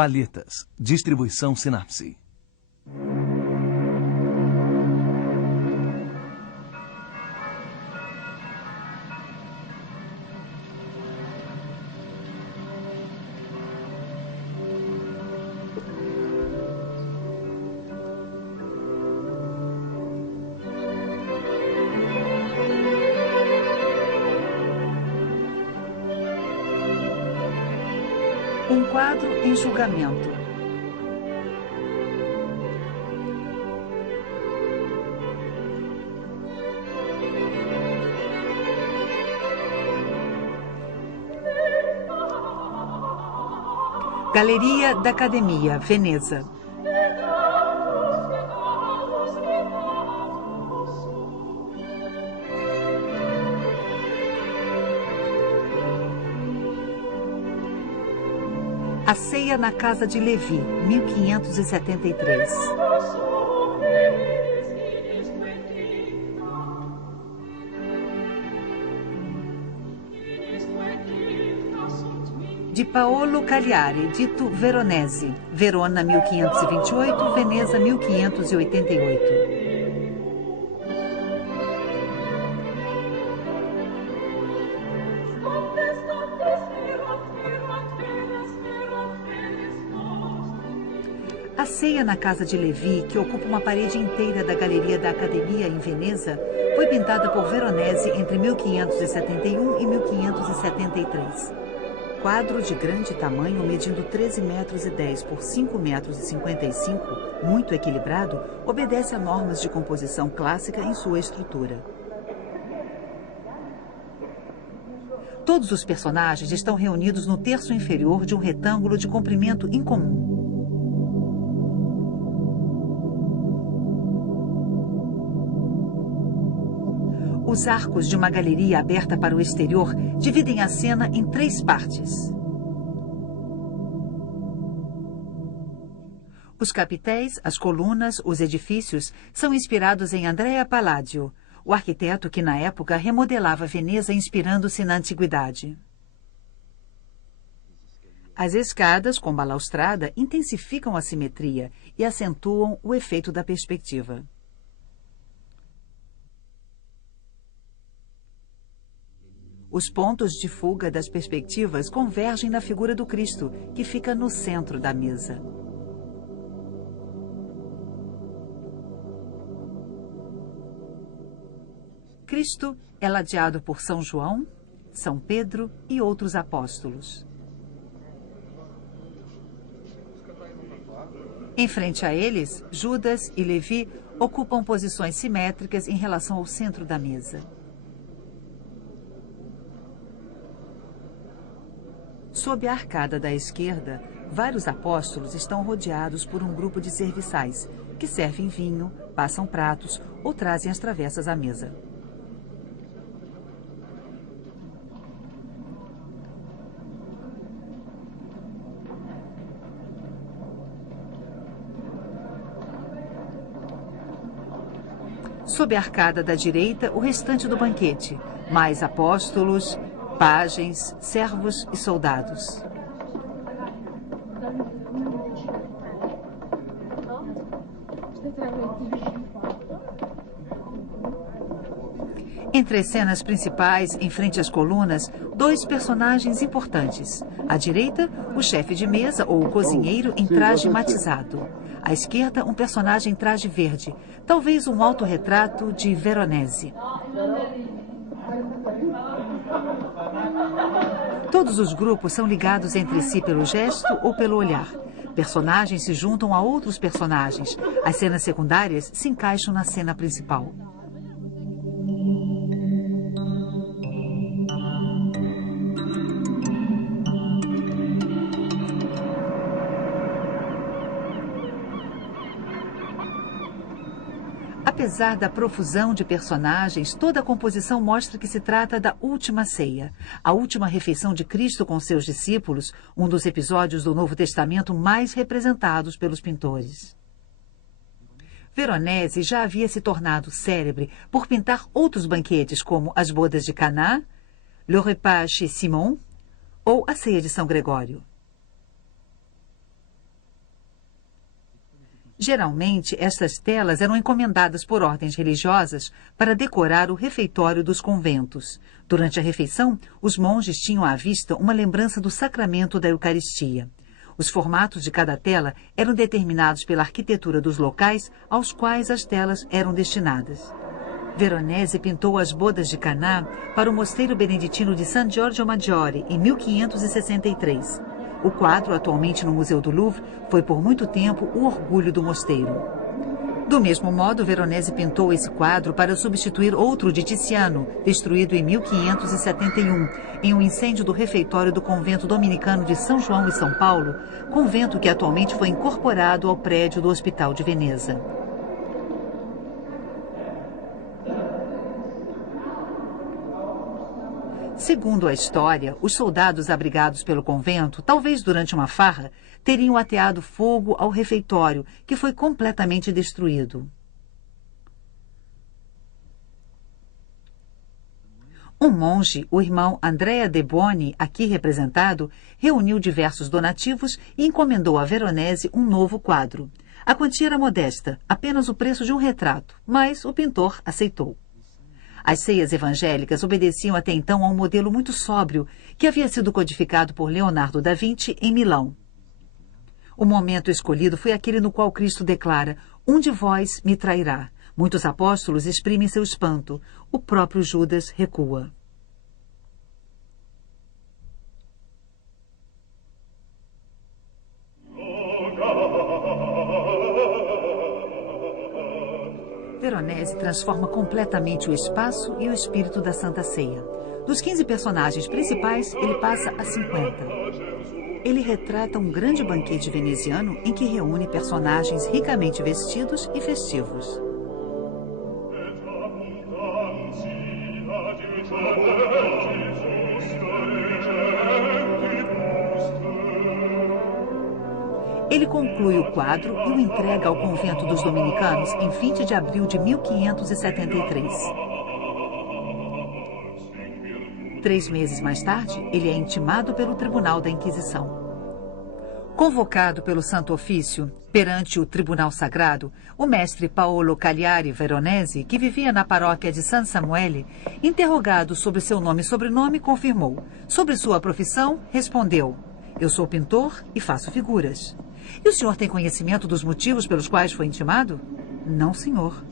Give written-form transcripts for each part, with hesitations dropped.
Palhetas, distribuição Sinapse. Um quadro em julgamento. Galeria da Academia, Veneza. A Ceia na Casa de Levi, 1573. De Paolo Cagliari, dito Veronese, Verona, 1528, Veneza, 1588. A Ceia na Casa de Levi, que ocupa uma parede inteira da Galeria da Academia em Veneza, foi pintada por Veronese entre 1571 e 1573. Quadro de grande tamanho, medindo 13,10 metros por 5,55 metros, muito equilibrado, obedece a normas de composição clássica em sua estrutura. Todos os personagens estão reunidos no terço inferior de um retângulo de comprimento incomum. Os arcos de uma galeria aberta para o exterior dividem a cena em 3 partes. Os capitéis, as colunas, os edifícios são inspirados em Andrea Palladio, o arquiteto que na época remodelava Veneza inspirando-se na antiguidade. As escadas, com balaustrada, intensificam a simetria e acentuam o efeito da perspectiva. Os pontos de fuga das perspectivas convergem na figura do Cristo, que fica no centro da mesa. Cristo é ladeado por São João, São Pedro e outros apóstolos. Em frente a eles, Judas e Levi ocupam posições simétricas em relação ao centro da mesa. Sob a arcada da esquerda, vários apóstolos estão rodeados por um grupo de serviçais, que servem vinho, passam pratos ou trazem as travessas à mesa. Sob a arcada da direita, o restante do banquete, mais apóstolos, pajens, servos e soldados. Entre as cenas principais, em frente às colunas, 2 personagens importantes. À direita, o chefe de mesa ou o cozinheiro em traje matizado. À esquerda, um personagem em traje verde, talvez um autorretrato de Veronese. Todos os grupos são ligados entre si pelo gesto ou pelo olhar. Personagens se juntam a outros personagens. As cenas secundárias se encaixam na cena principal. Apesar da profusão de personagens, toda a composição mostra que se trata da última ceia, a última refeição de Cristo com seus discípulos, um dos episódios do Novo Testamento mais representados pelos pintores. Veronese já havia se tornado célebre por pintar outros banquetes, como as bodas de Caná, Le Repas chez Simon ou a ceia de São Gregório. Geralmente, estas telas eram encomendadas por ordens religiosas para decorar o refeitório dos conventos. Durante a refeição, os monges tinham à vista uma lembrança do sacramento da Eucaristia. Os formatos de cada tela eram determinados pela arquitetura dos locais aos quais as telas eram destinadas. Veronese pintou as bodas de Caná para o mosteiro beneditino de San Giorgio Maggiore, em 1563. O quadro, atualmente no Museu do Louvre, foi por muito tempo o orgulho do mosteiro. Do mesmo modo, Veronese pintou esse quadro para substituir outro de Tiziano, destruído em 1571, em um incêndio do refeitório do convento dominicano de São João e São Paulo, convento que atualmente foi incorporado ao prédio do Hospital de Veneza. Segundo a história, os soldados abrigados pelo convento, talvez durante uma farra, teriam ateado fogo ao refeitório, que foi completamente destruído. Um monge, o irmão Andrea de Boni, aqui representado, reuniu diversos donativos e encomendou a Veronese um novo quadro. A quantia era modesta, apenas o preço de um retrato, mas o pintor aceitou. As ceias evangélicas obedeciam até então a um modelo muito sóbrio, que havia sido codificado por Leonardo da Vinci em Milão. O momento escolhido foi aquele no qual Cristo declara: "Um de vós me trairá." Muitos apóstolos exprimem seu espanto. O próprio Judas recua. Veronese transforma completamente o espaço e o espírito da Santa Ceia. Dos 15 personagens principais, ele passa a 50. Ele retrata um grande banquete veneziano em que reúne personagens ricamente vestidos e festivos. Ele conclui o quadro e o entrega ao convento dos dominicanos em 20 de abril de 1573. 3 meses mais tarde, ele é intimado pelo Tribunal da Inquisição. Convocado pelo Santo Ofício perante o Tribunal Sagrado, o mestre Paolo Cagliari Veronese, que vivia na paróquia de San Samuele, interrogado sobre seu nome e sobrenome, confirmou. Sobre sua profissão, respondeu: "Eu sou pintor e faço figuras." "E o senhor tem conhecimento dos motivos pelos quais foi intimado?" "Não, senhor."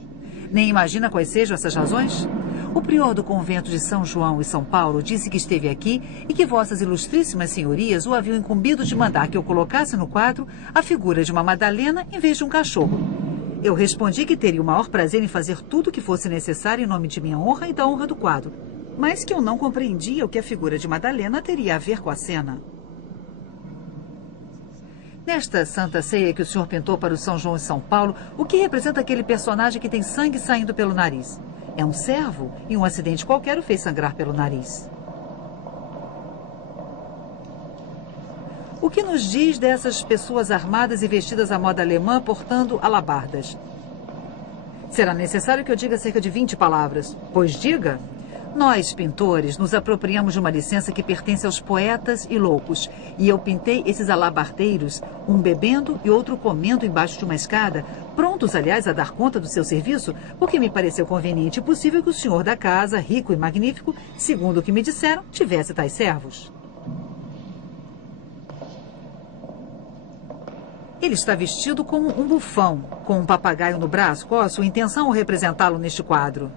"Nem imagina quais sejam essas razões?" "O prior do convento de São João e São Paulo disse que esteve aqui e que vossas ilustríssimas senhorias o haviam incumbido de mandar que eu colocasse no quadro a figura de uma Madalena em vez de um cachorro. Eu respondi que teria o maior prazer em fazer tudo o que fosse necessário em nome de minha honra e da honra do quadro, mas que eu não compreendia o que a figura de Madalena teria a ver com a cena." Nesta Santa Ceia que o senhor pintou para o São João e São Paulo, o que representa aquele personagem que tem sangue saindo pelo nariz? É um servo e um acidente qualquer o fez sangrar pelo nariz. O que nos diz dessas pessoas armadas e vestidas à moda alemã portando alabardas? Será necessário que eu diga cerca de 20 palavras. Pois diga. Nós, pintores, nos apropriamos de uma licença que pertence aos poetas e loucos. E eu pintei esses alabardeiros, um bebendo e outro comendo embaixo de uma escada, prontos, aliás, a dar conta do seu serviço, porque me pareceu conveniente e possível que o senhor da casa, rico e magnífico, segundo o que me disseram, tivesse tais servos. Ele está vestido como um bufão, com um papagaio no braço. Qual a sua intenção ao representá-lo neste quadro?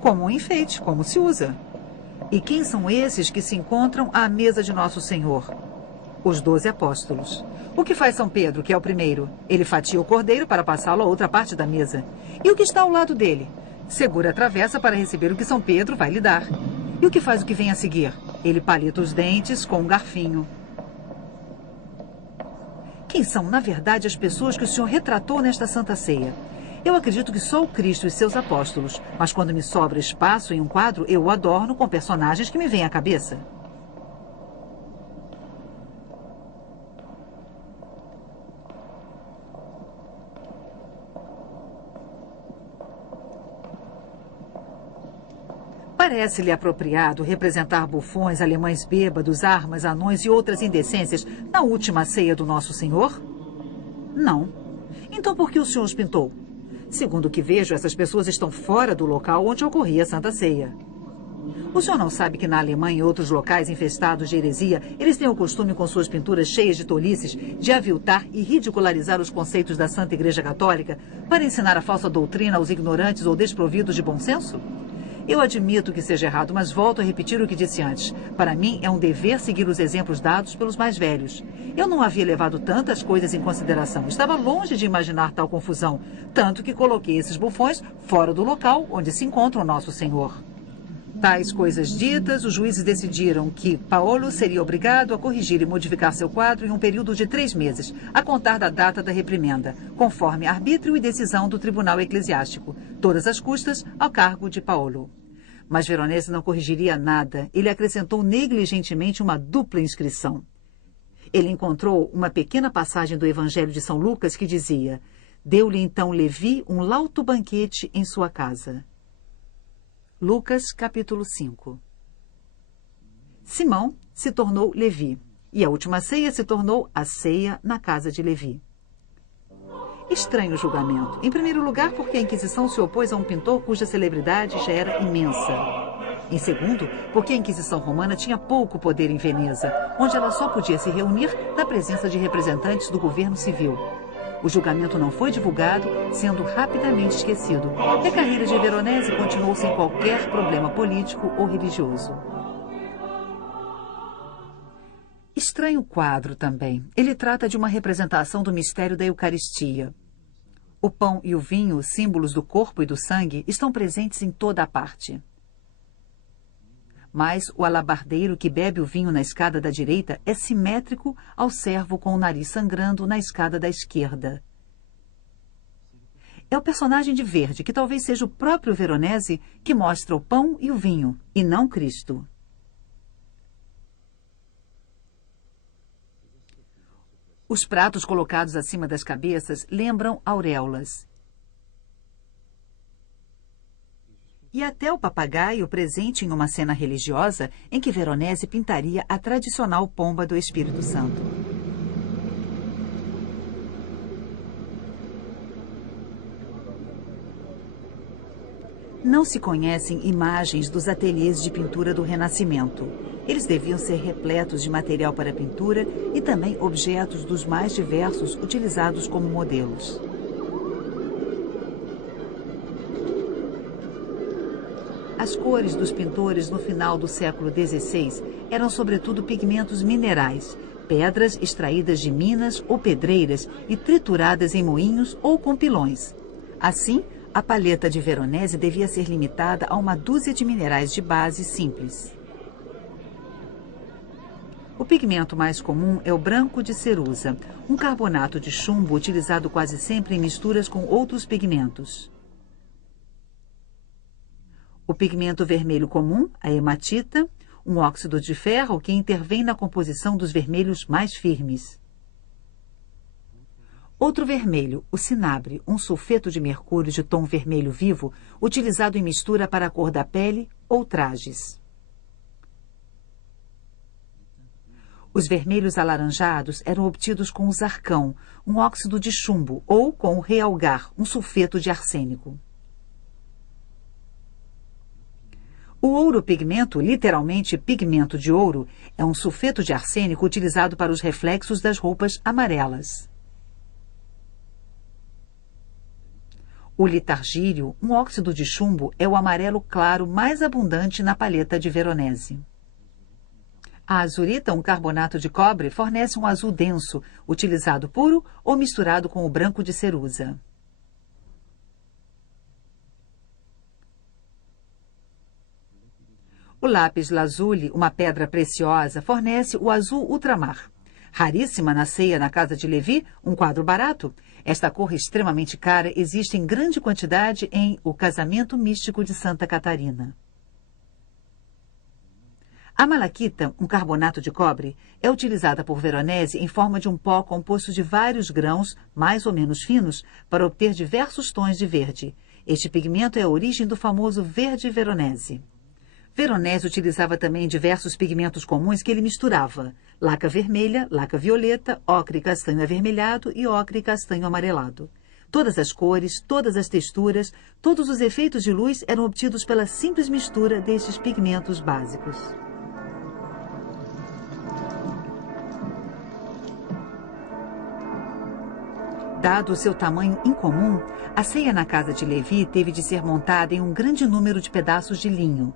Como um enfeite, como se usa. E quem são esses que se encontram à mesa de Nosso Senhor? Os 12 apóstolos. O que faz São Pedro, que é o primeiro? Ele fatia o cordeiro para passá-lo a outra parte da mesa. E o que está ao lado dele? Segura a travessa para receber o que São Pedro vai lhe dar. E o que faz o que vem a seguir? Ele palita os dentes com um garfinho. Quem são, na verdade, as pessoas que o senhor retratou nesta Santa Ceia? Eu acredito que só o Cristo e seus apóstolos, mas quando me sobra espaço em um quadro, eu o adorno com personagens que me vêm à cabeça. Parece-lhe apropriado representar bufões, alemães bêbados, armas, anões e outras indecências na última ceia do Nosso Senhor? Não. Então Então por que o senhor os pintou? Segundo o que vejo, essas pessoas estão fora do local onde ocorria a Santa Ceia. O senhor não sabe que na Alemanha e outros locais infestados de heresia, eles têm o costume, com suas pinturas cheias de tolices, de aviltar e ridicularizar os conceitos da Santa Igreja Católica para ensinar a falsa doutrina aos ignorantes ou desprovidos de bom senso? Eu admito que seja errado, mas volto a repetir o que disse antes. Para mim, é um dever seguir os exemplos dados pelos mais velhos. Eu não havia levado tantas coisas em consideração. Estava longe de imaginar tal confusão, tanto que coloquei esses bufões fora do local onde se encontra o nosso Senhor. Tais coisas ditas, os juízes decidiram que Paolo seria obrigado a corrigir e modificar seu quadro em um período de 3 meses, a contar da data da reprimenda, conforme arbítrio e decisão do tribunal eclesiástico, todas as custas ao cargo de Paolo. Mas Veronese não corrigiria nada. Ele acrescentou negligentemente uma dupla inscrição. Ele encontrou uma pequena passagem do Evangelho de São Lucas que dizia: deu-lhe então Levi um lauto banquete em sua casa. Lucas, capítulo 5. Simão se tornou Levi, e a última ceia se tornou a ceia na casa de Levi. Estranho julgamento. Em primeiro lugar, porque a Inquisição se opôs a um pintor cuja celebridade já era imensa. Em segundo, porque a Inquisição romana tinha pouco poder em Veneza, onde ela só podia se reunir na presença de representantes do governo civil. O julgamento não foi divulgado, sendo rapidamente esquecido. E a carreira de Veronese continuou sem qualquer problema político ou religioso. Estranho quadro também. Ele trata de uma representação do mistério da Eucaristia. O pão e o vinho, símbolos do corpo e do sangue, estão presentes em toda a parte. Mas o alabardeiro que bebe o vinho na escada da direita é simétrico ao servo com o nariz sangrando na escada da esquerda. É o personagem de verde, que talvez seja o próprio Veronese, que mostra o pão e o vinho, e não Cristo. Os pratos colocados acima das cabeças lembram auréolas. E até o papagaio presente em uma cena religiosa em que Veronese pintaria a tradicional pomba do Espírito Santo. Não se conhecem imagens dos ateliês de pintura do Renascimento. Eles deviam ser repletos de material para pintura e também objetos dos mais diversos utilizados como modelos. As cores dos pintores no final do século XVI eram sobretudo pigmentos minerais, pedras extraídas de minas ou pedreiras e trituradas em moinhos ou com pilões. Assim, a paleta de Veronese devia ser limitada a uma dúzia de minerais de base simples. O pigmento mais comum é o branco de cerusa, um carbonato de chumbo utilizado quase sempre em misturas com outros pigmentos. O pigmento vermelho comum, a hematita, um óxido de ferro que intervém na composição dos vermelhos mais firmes. Outro vermelho, o cinabre, um sulfeto de mercúrio de tom vermelho vivo, utilizado em mistura para a cor da pele ou trajes. Os vermelhos alaranjados eram obtidos com o zarcão, um óxido de chumbo, ou com o realgar, um sulfeto de arsênico. O ouro pigmento, literalmente pigmento de ouro, é um sulfeto de arsênico utilizado para os reflexos das roupas amarelas. O litargírio, um óxido de chumbo, é o amarelo claro mais abundante na paleta de Veronese. A azurita, um carbonato de cobre, fornece um azul denso, utilizado puro ou misturado com o branco de cerusa. O lápis lazuli, uma pedra preciosa, fornece o azul ultramar. Raríssima na ceia na casa de Levi, um quadro barato. Esta cor extremamente cara existe em grande quantidade em O Casamento Místico de Santa Catarina. A malaquita, um carbonato de cobre, é utilizada por Veronese em forma de um pó composto de vários grãos, mais ou menos finos, para obter diversos tons de verde. Este pigmento é a origem do famoso verde Veronese. Veronese utilizava também diversos pigmentos comuns que ele misturava: laca vermelha, laca violeta, ocre castanho avermelhado e ocre castanho amarelado. Todas as cores, todas as texturas, todos os efeitos de luz eram obtidos pela simples mistura destes pigmentos básicos. Dado o seu tamanho incomum, a ceia na casa de Levi teve de ser montada em um grande número de pedaços de linho.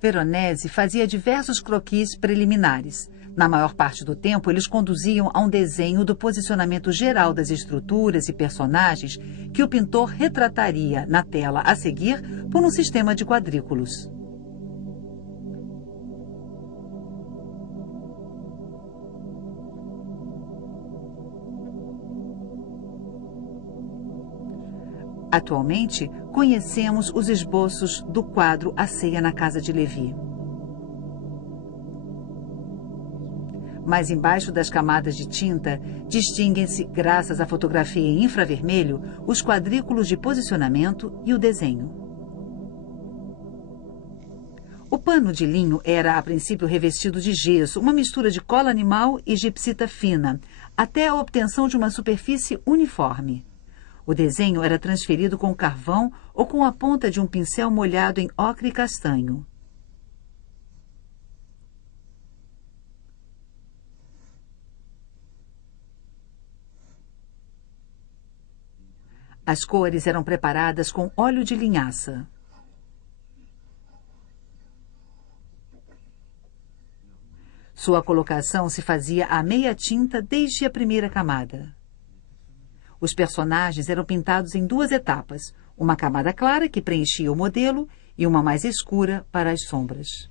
Veronese fazia diversos croquis preliminares. Na maior parte do tempo, eles conduziam a um desenho do posicionamento geral das estruturas e personagens que o pintor retrataria na tela a seguir por um sistema de quadrículos. Atualmente, conhecemos os esboços do quadro A Ceia na Casa de Levi. Mas embaixo das camadas de tinta, distinguem-se, graças à fotografia em infravermelho, os quadrículos de posicionamento e o desenho. O pano de linho era, a princípio, revestido de gesso, uma mistura de cola animal e gipsita fina, até a obtenção de uma superfície uniforme. O desenho era transferido com carvão ou com a ponta de um pincel molhado em ocre castanho. As cores eram preparadas com óleo de linhaça. Sua colocação se fazia à meia tinta desde a primeira camada. Os personagens eram pintados em duas etapas, uma camada clara que preenchia o modelo e uma mais escura para as sombras.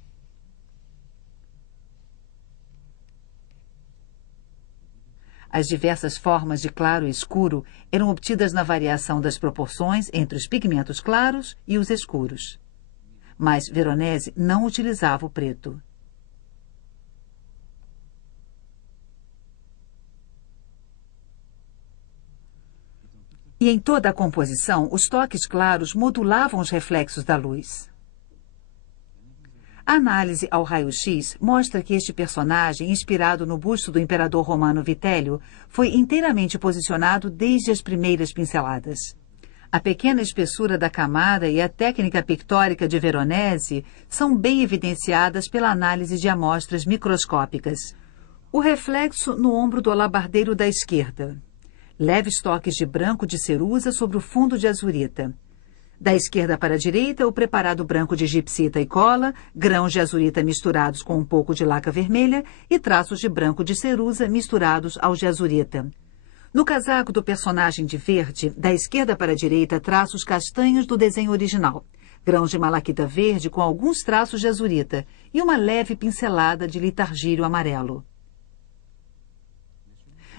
As diversas formas de claro e escuro eram obtidas na variação das proporções entre os pigmentos claros e os escuros. Mas Veronese não utilizava o preto. E em toda a composição, os toques claros modulavam os reflexos da luz. A análise ao raio-x mostra que este personagem, inspirado no busto do imperador romano Vitélio, foi inteiramente posicionado desde as primeiras pinceladas. A pequena espessura da camada e a técnica pictórica de Veronese são bem evidenciadas pela análise de amostras microscópicas. O reflexo no ombro do alabardeiro da esquerda. Leves toques de branco de cerusa sobre o fundo de azurita. Da esquerda para a direita, o preparado branco de gipsita e cola, grãos de azurita misturados com um pouco de laca vermelha e traços de branco de cerusa misturados aos de azurita. No casaco do personagem de verde, da esquerda para a direita, traços castanhos do desenho original, grãos de malaquita verde com alguns traços de azurita e uma leve pincelada de litargírio amarelo.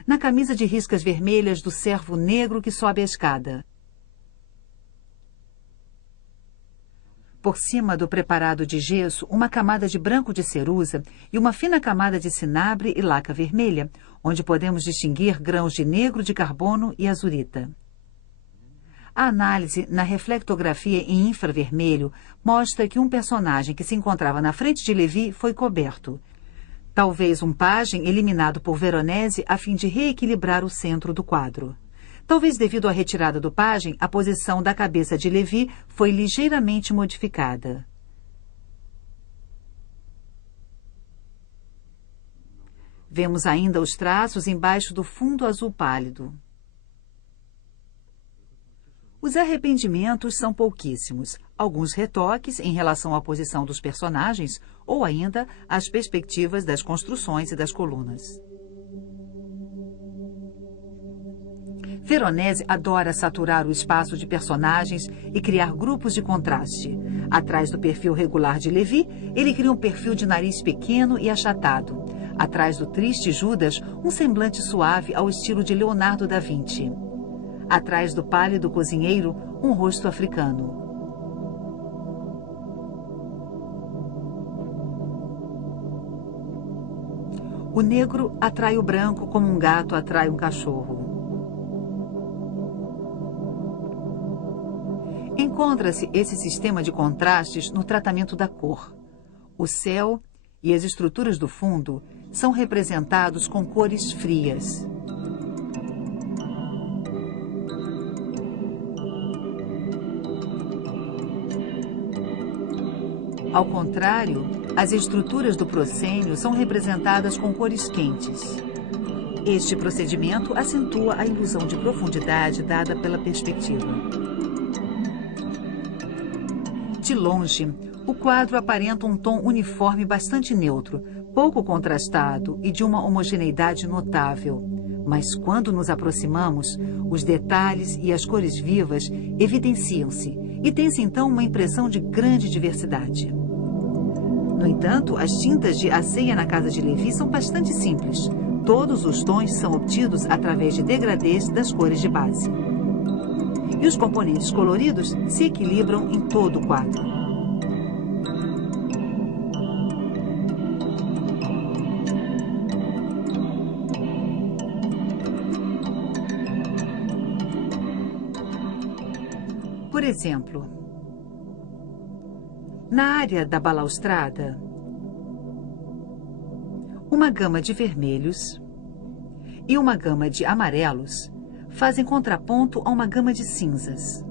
Na camisa de riscas vermelhas do servo negro que sobe a escada. Por cima do preparado de gesso, uma camada de branco de cerusa e uma fina camada de cinabre e laca vermelha, onde podemos distinguir grãos de negro de carbono e azurita. A análise na reflectografia em infravermelho mostra que um personagem que se encontrava na frente de Levi foi coberto. Talvez um pajem eliminado por Veronese a fim de reequilibrar o centro do quadro. Talvez devido à retirada do pajem, a posição da cabeça de Levi foi ligeiramente modificada. Vemos ainda os traços embaixo do fundo azul pálido. Os arrependimentos são pouquíssimos, alguns retoques em relação à posição dos personagens ou ainda às perspectivas das construções e das colunas. Veronese adora saturar o espaço de personagens e criar grupos de contraste. Atrás do perfil regular de Levi, ele cria um perfil de nariz pequeno e achatado. Atrás do triste Judas, um semblante suave ao estilo de Leonardo da Vinci. Atrás do pálido cozinheiro, um rosto africano. O negro atrai o branco como um gato atrai um cachorro. Encontra-se esse sistema de contrastes no tratamento da cor. O céu e as estruturas do fundo são representados com cores frias. Ao contrário, as estruturas do proscênio são representadas com cores quentes. Este procedimento acentua a ilusão de profundidade dada pela perspectiva. De longe, o quadro aparenta um tom uniforme bastante neutro, pouco contrastado e de uma homogeneidade notável. Mas quando nos aproximamos, os detalhes e as cores vivas evidenciam-se e tem-se então uma impressão de grande diversidade. No entanto, as tintas de A Ceia na Casa de Levi são bastante simples. Todos os tons são obtidos através de degradês das cores de base. E os componentes coloridos se equilibram em todo o quadro. Por exemplo, na área da balaustrada, uma gama de vermelhos e uma gama de amarelos fazem contraponto a uma gama de cinzas.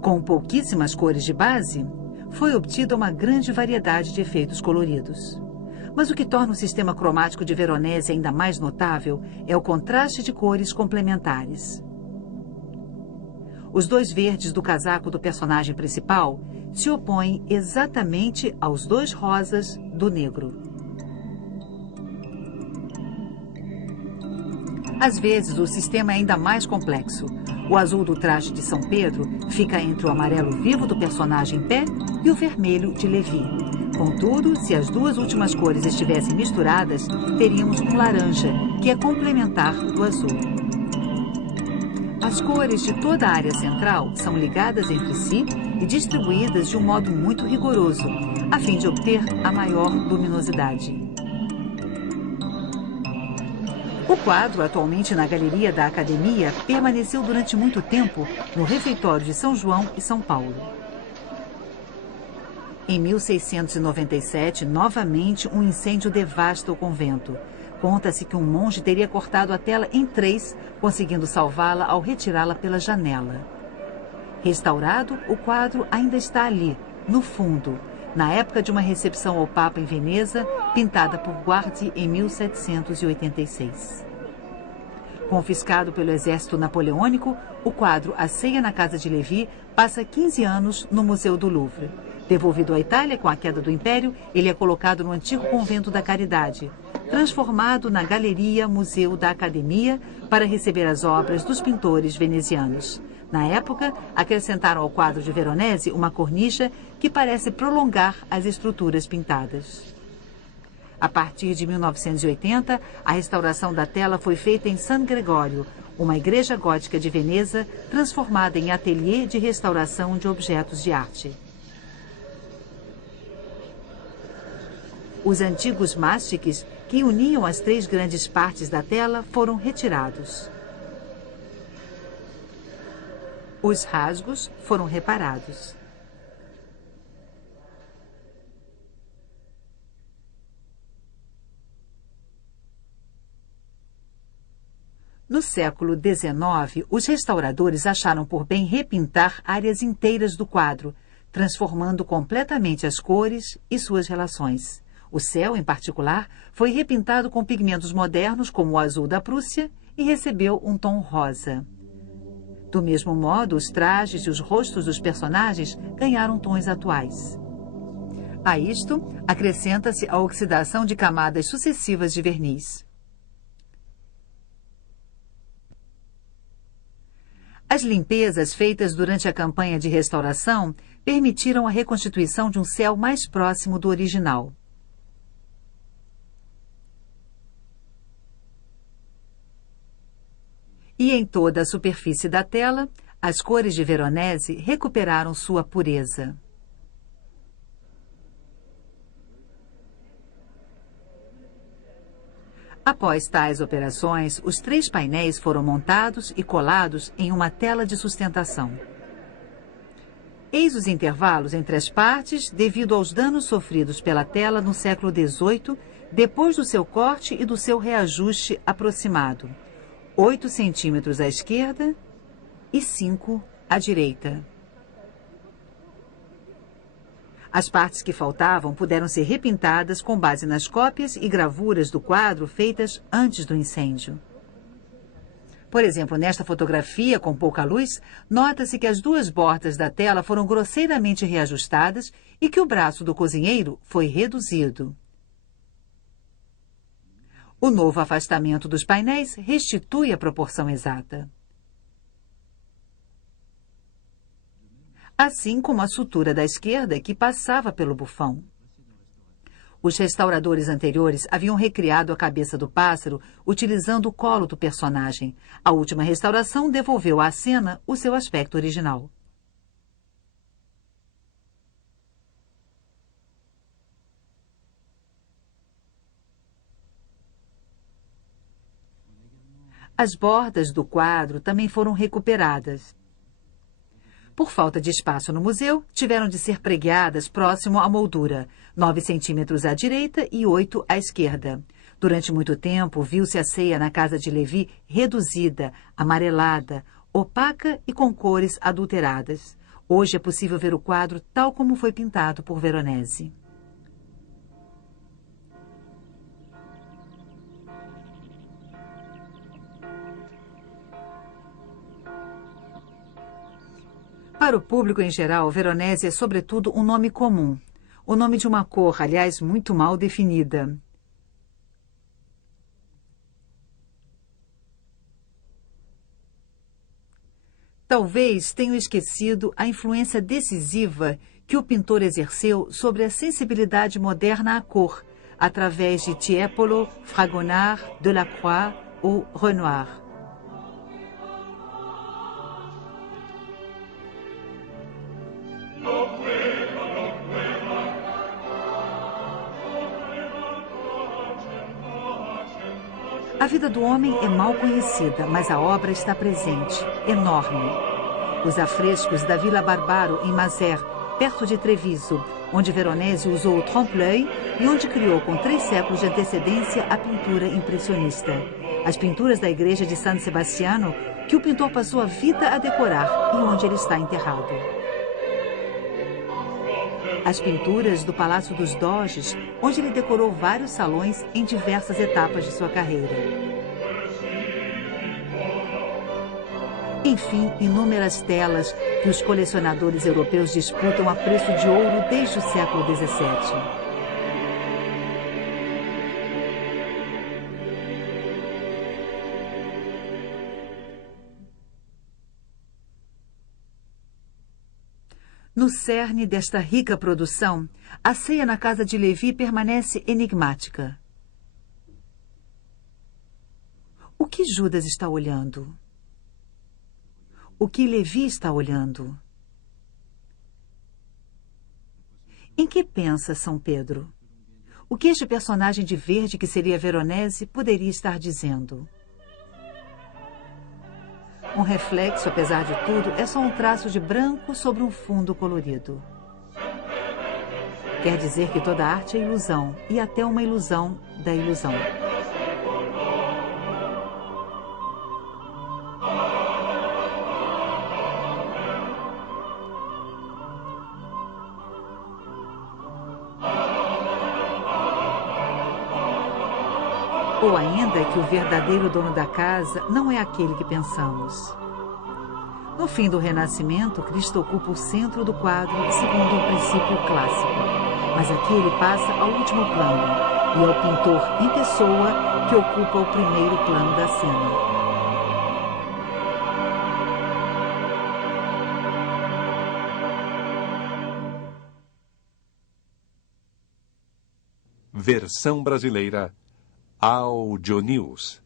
Com pouquíssimas cores de base, foi obtida uma grande variedade de efeitos coloridos. Mas o que torna o sistema cromático de Veronese ainda mais notável é o contraste de cores complementares. Os dois verdes do casaco do personagem principal se opõem exatamente aos dois rosas do negro. Às vezes, o sistema é ainda mais complexo. O azul do traje de São Pedro fica entre o amarelo vivo do personagem em pé e o vermelho de Levi. Contudo, se as duas últimas cores estivessem misturadas, teríamos um laranja, que é complementar do azul. As cores de toda a área central são ligadas entre si e distribuídas de um modo muito rigoroso, a fim de obter a maior luminosidade. O quadro, atualmente na Galeria da Academia, permaneceu durante muito tempo no refeitório de São João e São Paulo. Em 1697, novamente um incêndio devasta o convento. Conta-se que um monge teria cortado a tela em 3, conseguindo salvá-la ao retirá-la pela janela. Restaurado, o quadro ainda está ali, no fundo, na época de uma recepção ao Papa em Veneza, pintada por Guardi em 1786. Confiscado pelo exército napoleônico, o quadro A Ceia na Casa de Levi passa 15 anos no Museu do Louvre. Devolvido à Itália com a queda do Império, ele é colocado no antigo convento da Caridade, transformado na Galeria Museu da Academia para receber as obras dos pintores venezianos. Na época, acrescentaram ao quadro de Veronese uma cornicha que parece prolongar as estruturas pintadas. A partir de 1980, a restauração da tela foi feita em San Gregório, uma igreja gótica de Veneza transformada em ateliê de restauração de objetos de arte. Os antigos mástiques que uniam as 3 grandes partes da tela foram retirados. Os rasgos foram reparados. No século XIX, os restauradores acharam por bem repintar áreas inteiras do quadro, transformando completamente as cores e suas relações. O céu, em particular, foi repintado com pigmentos modernos, como o azul da Prússia, e recebeu um tom rosa. Do mesmo modo, os trajes e os rostos dos personagens ganharam tons atuais. A isto, acrescenta-se a oxidação de camadas sucessivas de verniz. As limpezas feitas durante a campanha de restauração permitiram a reconstituição de um céu mais próximo do original. E em toda a superfície da tela, as cores de Veronese recuperaram sua pureza. Após tais operações, os 3 painéis foram montados e colados em uma tela de sustentação. Eis os intervalos entre as partes devido aos danos sofridos pela tela no século XVIII, depois do seu corte e do seu reajuste aproximado. 8 centímetros à esquerda e 5 à direita. As partes que faltavam puderam ser repintadas com base nas cópias e gravuras do quadro feitas antes do incêndio. Por exemplo, nesta fotografia com pouca luz, nota-se que as duas bordas da tela foram grosseiramente reajustadas e que o braço do cozinheiro foi reduzido. O novo afastamento dos painéis restitui a proporção exata. Assim como a sutura da esquerda que passava pelo bufão. Os restauradores anteriores haviam recriado a cabeça do pássaro utilizando o colo do personagem. A última restauração devolveu à cena o seu aspecto original. As bordas do quadro também foram recuperadas. Por falta de espaço no museu, tiveram de ser pregueadas próximo à moldura, 9 centímetros à direita e 8 à esquerda. Durante muito tempo, viu-se a ceia na casa de Lévy reduzida, amarelada, opaca e com cores adulteradas. Hoje é possível ver o quadro tal como foi pintado por Veronese. Para o público em geral, Veronese é sobretudo um nome comum. O nome de uma cor, aliás, muito mal definida. Talvez tenham esquecido a influência decisiva que o pintor exerceu sobre a sensibilidade moderna à cor, através de Tiepolo, Fragonard, Delacroix ou Renoir. A vida do homem é mal conhecida, mas a obra está presente, enorme. Os afrescos da Vila Barbaro, em Mazères, perto de Treviso, onde Veronese usou o trompe-l'œil e onde criou com 3 séculos de antecedência a pintura impressionista. As pinturas da igreja de San Sebastiano, que o pintor passou a vida a decorar e onde ele está enterrado. As pinturas do Palácio dos Doges, onde ele decorou vários salões em diversas etapas de sua carreira. Enfim, inúmeras telas que os colecionadores europeus disputam a preço de ouro desde o século XVII. No cerne desta rica produção, a ceia na casa de Lévy permanece enigmática. O que Judas está olhando? O que Lévy está olhando? Em que pensa São Pedro? O que este personagem de verde, que seria Veronese, poderia estar dizendo? Um reflexo, apesar de tudo, é só um traço de branco sobre um fundo colorido. Quer dizer que toda arte é ilusão, e até uma ilusão da ilusão. Ou ainda que o verdadeiro dono da casa não é aquele que pensamos. No fim do Renascimento, Cristo ocupa o centro do quadro segundo um princípio clássico. Mas aqui ele passa ao último plano, e é o pintor em pessoa que ocupa o primeiro plano da cena. Versão brasileira Audio News.